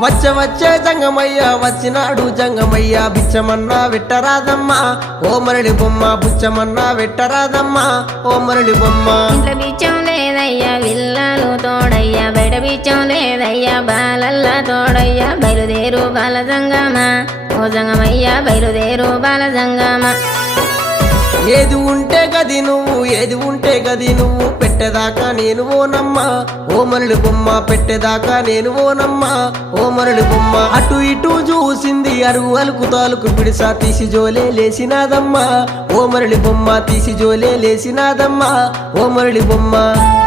వచ్చే జంగమయ్య వచ్చినాడు జంగమయ్య బిచ్చమన్నా వెట్టరాదమ్మా ఓ మరళి బొమ్మ బుచ్చమన్నా వెట్టరాదమ్మా ఓ మరళి బొమ్మ. ఇంట్లో బిచ్చం లేదయ్యా విల్లాలు తోడయ్యా బయట బిచ్చం లేదయ్యా బాలల్లా తోడయ్యా బయలుదేరు బాల జంగమా ఓ జంగమయ్యా బయలుదేరు బాల జంగమా. ఏది ఉంటే గది నువ్వు ఏది ఉంటే గది నువ్వు పెట్టేదాకా నేను ఓనమ్మా ఓ మరళి బొమ్మ పెట్టేదాకా నేను ఓనమ్మా ఓ మరళి బొమ్మ. అటు ఇటు చూసింది అరుగు అలుకు తాలుకు పిడిసా తీసి జోలే లేసినాదమ్మా ఓ మరళి బొమ్మ తీసి జోలే లేసినాదమ్మా ఓ మరళి బొమ్మ.